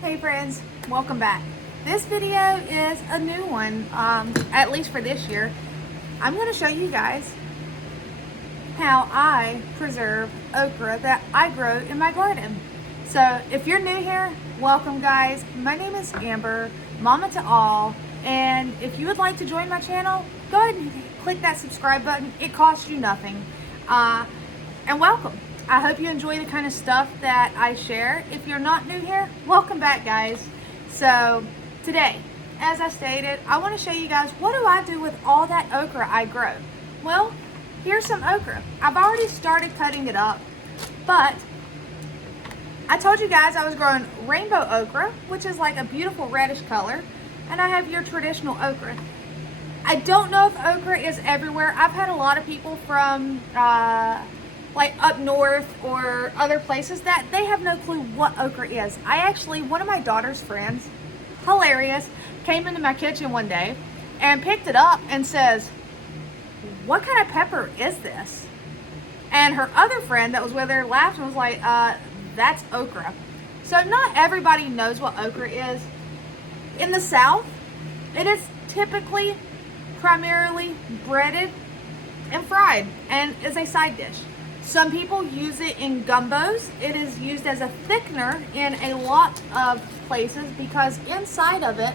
Hey friends, welcome back. This video is a new one, at least for this year. I'm going to show you guys how I preserve okra that I grow in my garden. So if you're new here, welcome guys. My name is Amber, mama to all, and if you would like to join my channel, go ahead and click that subscribe button. It costs you nothing. And welcome. I hope you enjoy the kind of stuff that I share. If you're not new here, welcome back guys. So today, as I stated, I want to show you guys what do I do with all that okra I grow. Well, here's some okra. I've already started cutting it up, but I told you guys I was growing rainbow okra, which is like a beautiful reddish color, and I have your traditional okra. I don't know if okra is everywhere. I've had a lot of people from like up north or other places that they have no clue what okra is. One of my daughter's friends, hilarious, came into my kitchen one day and picked it up and says, "What kind of pepper is this?" And her other friend that was with her laughed and was like, that's okra. So not everybody knows what okra is. In the South, it is typically primarily breaded and fried and is a side dish. Some people use it in gumbos. It is used as a thickener in a lot of places because inside of it,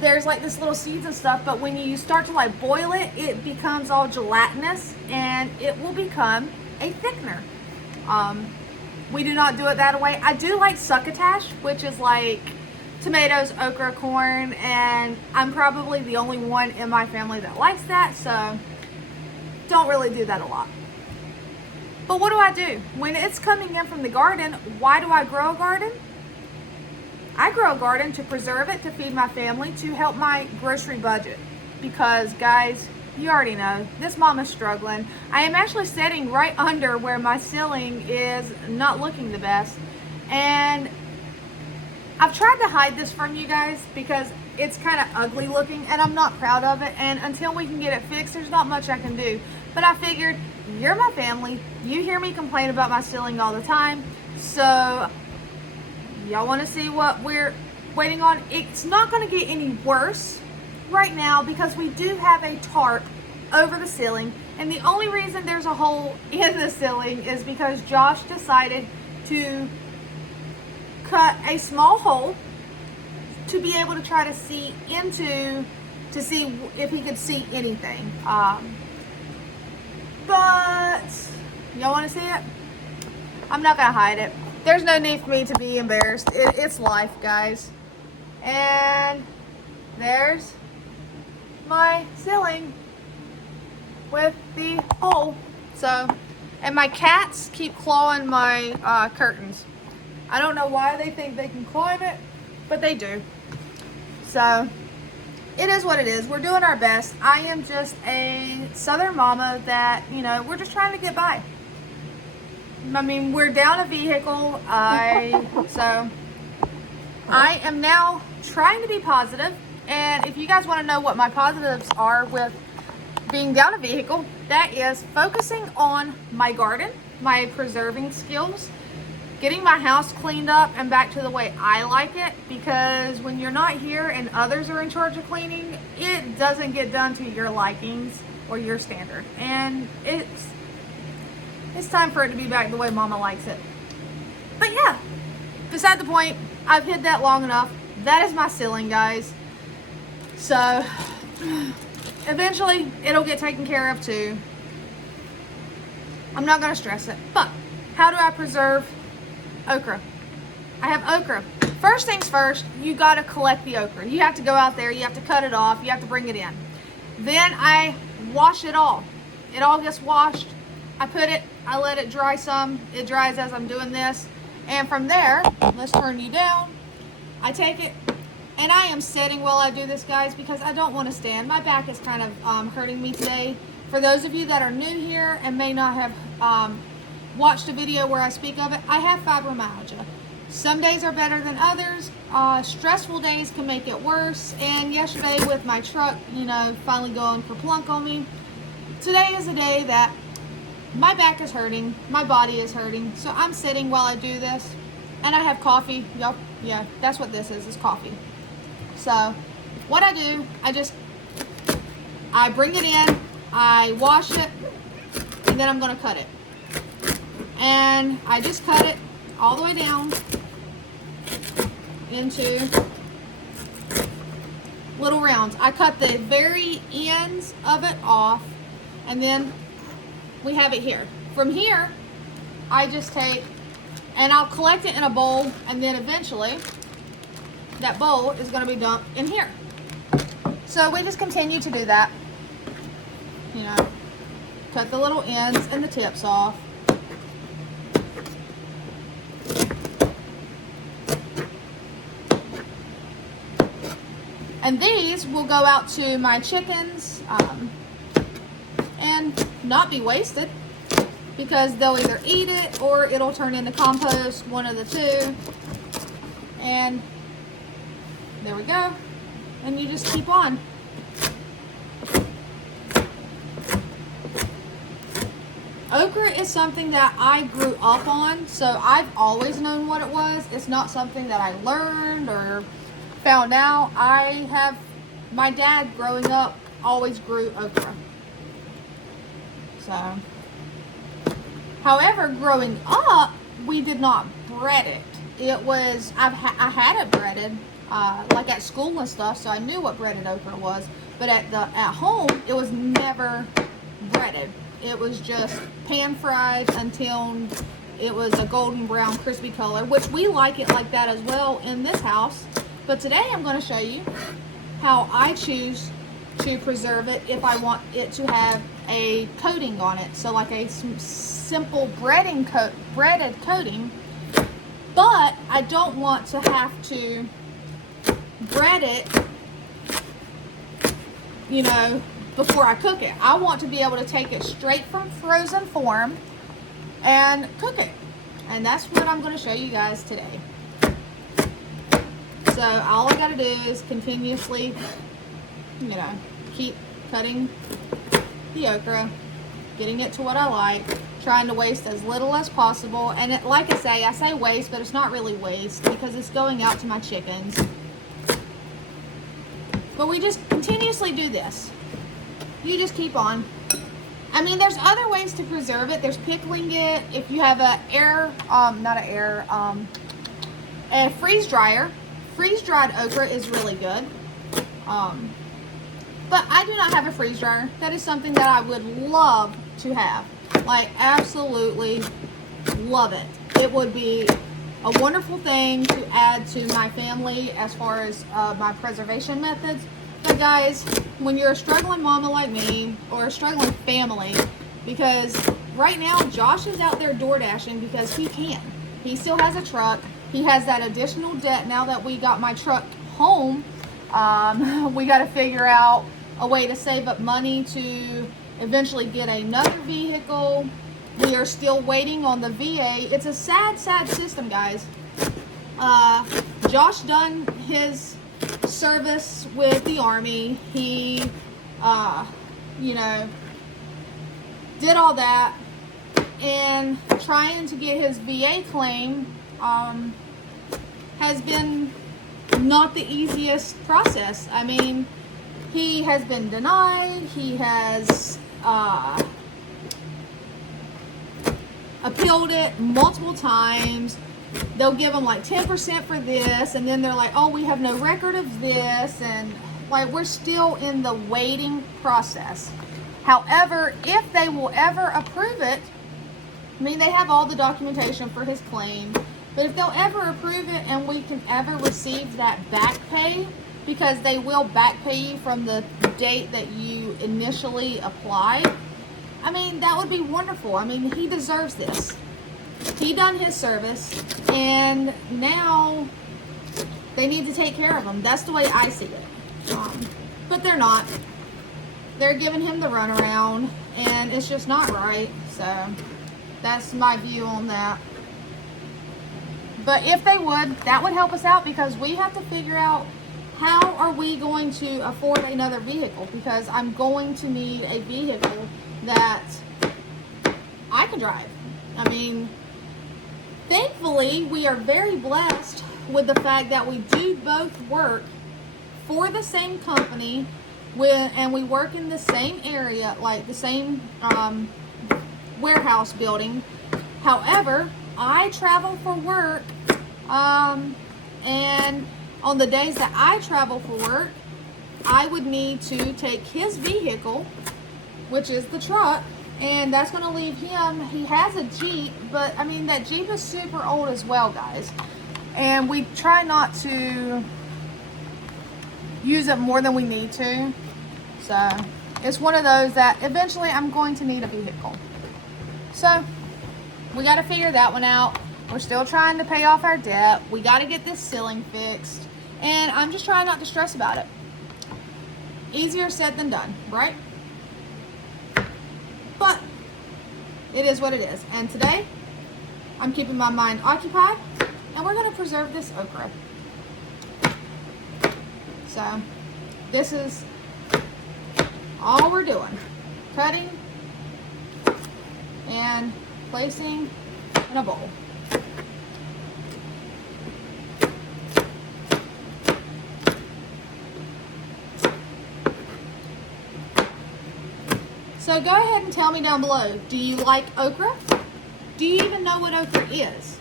there's like this little seeds and stuff, but when you start to like boil it, it becomes all gelatinous and it will become a thickener. We do not do it that way. I do like succotash, which is like tomatoes, okra, corn, and I'm probably the only one in my family that likes that, so don't really do that a lot. But what do I do? When it's coming in from the garden, why do I grow a garden? I grow a garden to preserve it, to feed my family, to help my grocery budget. Because guys, you already know, this mom is struggling. I am actually sitting right under where my ceiling is not looking the best. And I've tried to hide this from you guys because it's kind of ugly looking and I'm not proud of it. And until we can get it fixed, there's not much I can do. But I figured, you're my family. You hear me complain about my ceiling all the time. So y'all want to see what we're waiting on? It's not going to get any worse right now because we do have a tarp over the ceiling. And the only reason there's a hole in the ceiling is because Josh decided to cut a small hole to be able to try to see into, to see if he could see anything. But y'all want to see it? I'm not gonna hide it. There's no need for me to be embarrassed. It's life, guys. And there's my ceiling with the hole. So, and my cats keep clawing my curtains. I don't know why they think they can climb it, but they do. So it is what it is. We're doing our best. I am just a southern mama that, you know, we're just trying to get by. I mean, we're down a vehicle. So I am now trying to be positive. And if you guys want to know what my positives are with being down a vehicle, that is focusing on my garden, my preserving skills, getting my house cleaned up and back to the way I like it, because when you're not here and others are in charge of cleaning, it doesn't get done to your likings or your standard. And it's time for it to be back the way mama likes it. But yeah, beside the point, I've hid that long enough. That is my ceiling, guys. So eventually it'll get taken care of too. I'm not gonna stress it. But how do I preserve okra? I have okra. First things first, you gotta collect the okra. You have to go out there, you have to cut it off, you have to bring it in. Then I wash it all. It all gets washed. I let it dry some. It dries as I'm doing this. And from there, let's turn you down. I take it, and I am sitting while I do this, guys, because I don't want to stand. My back is kind of hurting me today. For those of you that are new here and may not have watched a video where I speak of it, I have fibromyalgia. Some days are better than others. Stressful days can make it worse. And yesterday with my truck, you know, finally going for plunk on me, today is a day that my back is hurting, my body is hurting, so I'm sitting while I do this. And I have coffee. Yup, yeah, that's what this is coffee. So what I do, I bring it in, I wash it, and then I'm gonna cut it. And I just cut it all the way down into little rounds. I cut the very ends of it off, and then we have it here. From here, I just take and I'll collect it in a bowl, and then eventually that bowl is going to be dumped in here. So we just continue to do that. You know, cut the little ends and the tips off. And these will go out to my chickens and not be wasted, because they'll either eat it or it'll turn into compost, one of the two. And there we go. And you just keep on. Okra is something that I grew up on, so I've always known what it was. It's not something that I learned or found out. My dad growing up always grew okra. So, however, growing up, we did not bread it. It was, I had it breaded, like at school and stuff, so I knew what breaded okra was. But at home, it was never breaded. It was just pan fried until it was a golden brown crispy color, which we like it like that as well in this house. But today I'm going to show you how I choose to preserve it if I want it to have a coating on it. So like a simple breaded coating, but I don't want to have to bread it, you know, before I cook it. I want to be able to take it straight from frozen form and cook it. And that's what I'm going to show you guys today. So all I got to do is continuously, you know, keep cutting the okra, getting it to what I like, trying to waste as little as possible. And it, like I say waste, but it's not really waste because it's going out to my chickens. But we just continuously do this. You just keep on. I mean, there's other ways to preserve it. There's pickling it. If you have a freeze dryer, freeze-dried okra is really good. But I do not have a freeze dryer. That is something that I would love to have. Like, absolutely love it. It would be a wonderful thing to add to my family as far as my preservation methods. But guys, when you're a struggling mama like me, or a struggling family, because right now Josh is out there door dashing because he can. He still has a truck. He has that additional debt now that we got my truck home. We got to figure out a way to save up money to eventually get another vehicle. We are still waiting on the VA. It's a sad, sad system, guys. Josh done his service with the Army. He, you know, did all that, and trying to get his VA claim has been not the easiest process. I mean, he has been denied. He has appealed it multiple times. They'll give them like 10% for this, and then they're like, oh, we have no record of this, and like we're still in the waiting process. However, if they will ever approve it, I mean, they have all the documentation for his claim, but if they'll ever approve it and we can ever receive that back pay, because they will back pay you from the date that you initially applied, I mean, that would be wonderful. I mean, he deserves this. He done his service, and now they need to take care of him. That's the way I see it. But they're not. They're giving him the runaround, and it's just not right. So that's my view on that. But if they would, that would help us out, because we have to figure out how are we going to afford another vehicle, because I'm going to need a vehicle that I can drive. I mean, Thankfully, we are very blessed with the fact that we do both work for the same company and we work in the same area, like the same warehouse building. However, I travel for work, and on the days that I travel for work, I would need to take his vehicle, which is the truck, and that's going to leave him. He has a Jeep, but I mean, that Jeep is super old as well, guys. And we try not to use it more than we need to. So it's one of those that eventually I'm going to need a vehicle. So we got to figure that one out. We're still trying to pay off our debt. We got to get this ceiling fixed. And I'm just trying not to stress about it. Easier said than done, right? But it is what it is. And today, I'm keeping my mind occupied, and we're going to preserve this okra. So this is all we're doing. Cutting and placing in a bowl. So go ahead and tell me down below, do you like okra? Do you even know what okra is?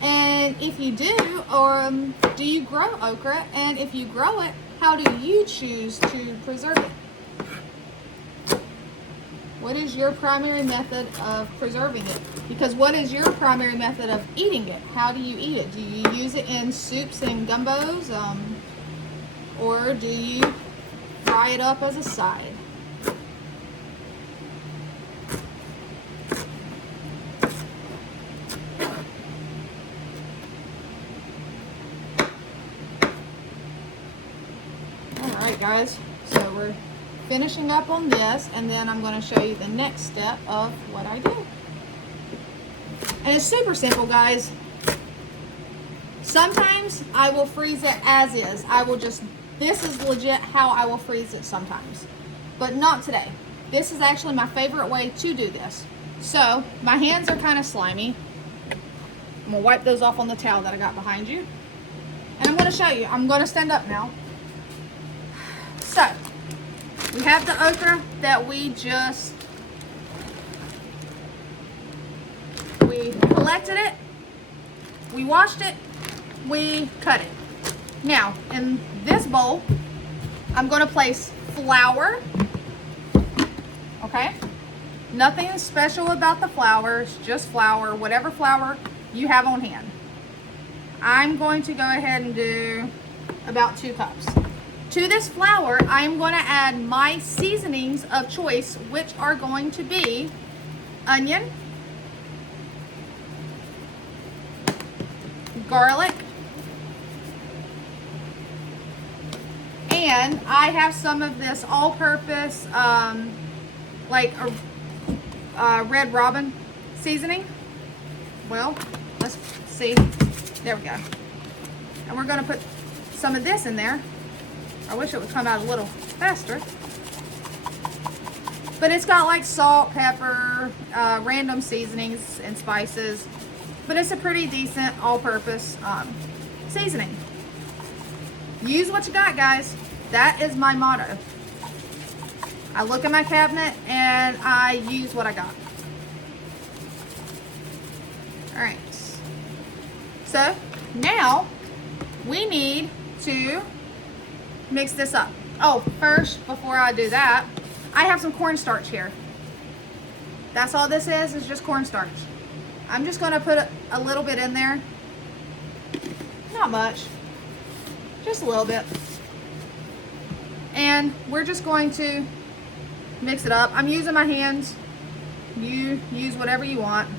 And if you do, or do you grow okra? And if you grow it, how do you choose to preserve it? What is your primary method of preserving it? Because what is your primary method of eating it? How do you eat it? Do you use it in soups and gumbos? Or do you fry it up as a side? Alright guys, so we're finishing up on this, and then I'm going to show you the next step of what I do. And it's super simple, guys. Sometimes I will freeze it as is. This is legit how I will freeze it sometimes, but not today. This is actually my favorite way to do this. So my hands are kind of slimy. I'm gonna wipe those off on the towel that I got behind you, and I'm gonna show you. I'm gonna stand up now. So we have the okra that we collected it, we washed it, we cut it. Now, in this bowl, I'm going to place flour, okay? Nothing special about the flour, it's just flour, whatever flour you have on hand. I'm going to go ahead and do about 2 cups. To this flour, I'm going to add my seasonings of choice, which are going to be onion, garlic, and I have some of this all-purpose, like a Red Robin seasoning. Well, let's see. There we go. And we're going to put some of this in there. I wish it would come out a little faster. But it's got like salt, pepper, random seasonings and spices. But it's a pretty decent all-purpose seasoning. Use what you got, guys. That is my motto. I look in my cabinet and I use what I got. Alright. So, now we need to mix this up. Oh, first, before I do that, I have some cornstarch here. That's all this is just cornstarch. I'm just going to put a little bit in there. Not much. Just a little bit. And we're just going to mix it up. I'm using my hands. You use whatever you want.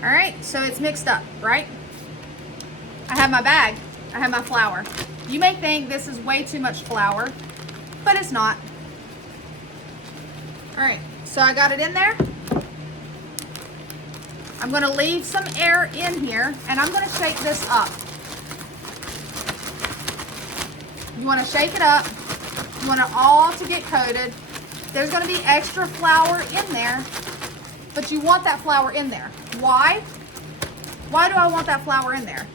Alright, so it's mixed up, right? I have my bag. I have my flour. You may think this is way too much flour, but it's not. Alright, so I got it in there. I'm going to leave some air in here, and I'm going to shake this up. You want to shake it up. You want it all to get coated. There's going to be extra flour in there, but you want that flour in there. Why? Why do I want that flour in there?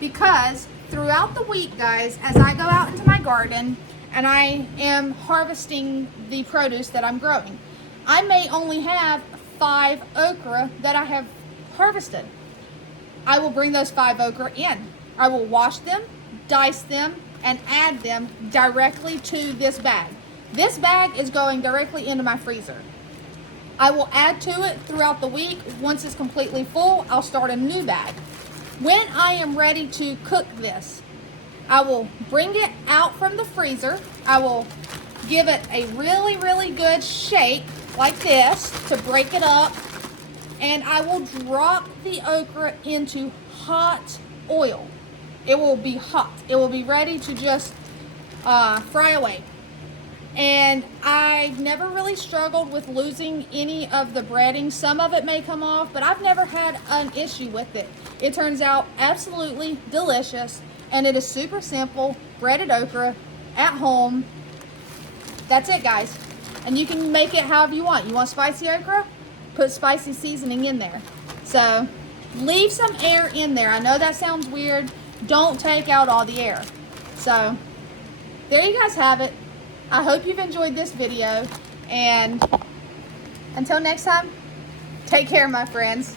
Because throughout the week, guys, as I go out into my garden and I am harvesting the produce that I'm growing, I may only have 5 okra that I have harvested. I will bring those 5 okra in. I will wash them, dice them, and add them directly to this bag. This bag is going directly into my freezer. I will add to it throughout the week. Once it's completely full, I'll start a new bag. When I am ready to cook this, I will bring it out from the freezer. I will give it a really, really good shake like this to break it up. And I will drop the okra into hot oil. It will be hot. It will be ready to just fry away. And I've never really struggled with losing any of the breading. Some of it may come off, but I've never had an issue with it. It turns out absolutely delicious, and it is super simple. Breaded okra at home. That's it, guys. And you can make it however you want. You want spicy okra? Put spicy seasoning in there. So leave some air in there. I know that sounds weird. Don't take out all the air. So there you guys have it. I hope you've enjoyed this video, and until next time, take care, my friends.